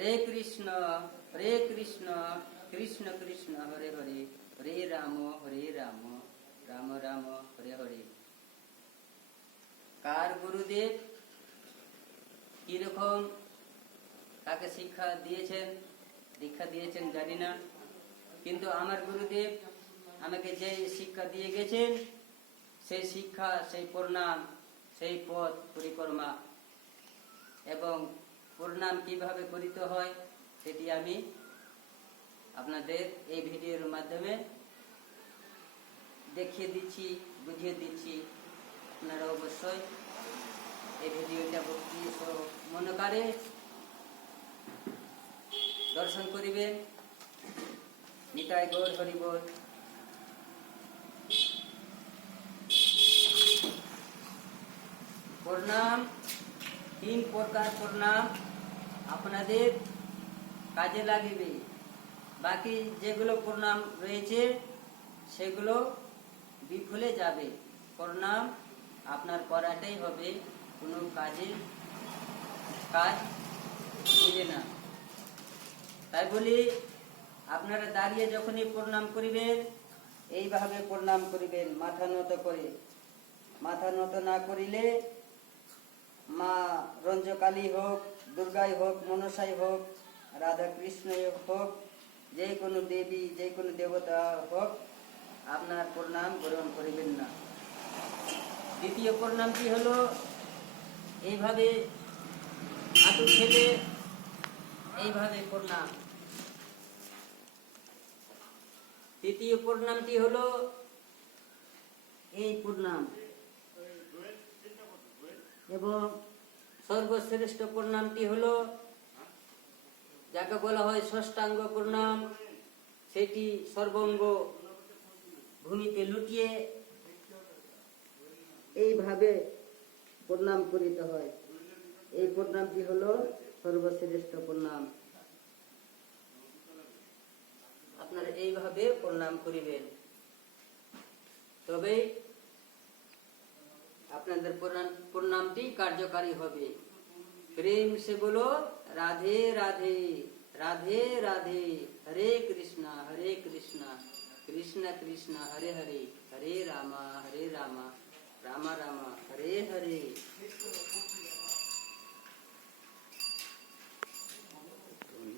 হরে কৃষ্ণ হরে কৃষ্ণ কৃষ্ণ কৃষ্ণ, হরে হরে হরে রাম হরে রাম রাম রাম, হরে হরে। কার গুরুদেব কীরকম কাকে শিক্ষা দিয়েছেন? দীক্ষা দিয়েছেন জানি না। কিন্তু আমার গুরুদেব আমাকে যে শিক্ষা দিয়ে গেছেন, সেই শিক্ষা, সেই প্রণাম, সেই পথ পরিক্রমা এবং প্রণাম কীভাবে করিতে হয়, সেটি আমি আপনাদের এই ভিডিওর মাধ্যমে দেখিয়ে দিচ্ছি, বুঝিয়ে দিচ্ছি। আপনারা অবশ্যই এই ভিডিওটা ভক্তি মনকারে দর্শন করিবেন। নিতাই গৌর হরি বল প্রণাম, তিন প্রকার প্রণাম। আপনাদের কাজে লাগিবে। বাকি যেগুলো প্রণাম রয়েছে, সেগুলো বিফলে যাবে। প্রণাম আপনার করাটাই হবে, কোনো কাজে কাজ দিবে না। তাই বলি, আপনারা দাঁড়িয়ে যখনই প্রণাম করিবেন, এইভাবে প্রণাম করিবেন, মাথা নত করে। মাথা নত না করিলে মা রঞ্জকালী হোক দুর্গাই হোক, মনসাই হোক, রাধা কৃষ্ণই হোক, যে কোনো দেবী, যে কোনো দেবতা হোক, আপনার প্রণাম গ্রহণ করিবেন না। দ্বিতীয় প্রণামটি হলো, এইভাবে হাঁটু ছেলে এইভাবে প্রণাম। তৃতীয় প্রণামটি হলো, এই প্রণাম। এবং সর্বশ্রেষ্ঠ প্রণামটি হলো, যাকে বলা হয় ষষ্ঠাঙ্গ প্রণাম, সেটি সর্বঙ্গ ভূমিতে লুটিয়ে এইভাবে প্রণাম করিতে হয়। এই প্রণামটি হলো সর্বশ্রেষ্ঠ প্রণাম। আপনারা এইভাবে প্রণাম করিবেন। তবে আপনাদের প্রণাম- প্রণামটি কার্যকারী হবে প্রেম সে বলো রাধে রাধে রাধে রাধে হরে কৃষ্ণ হরে কৃষ্ণ কৃষ্ণ কৃষ্ণ হরে হরে হরে রামা হরে রামা রামা রামা হরে হরে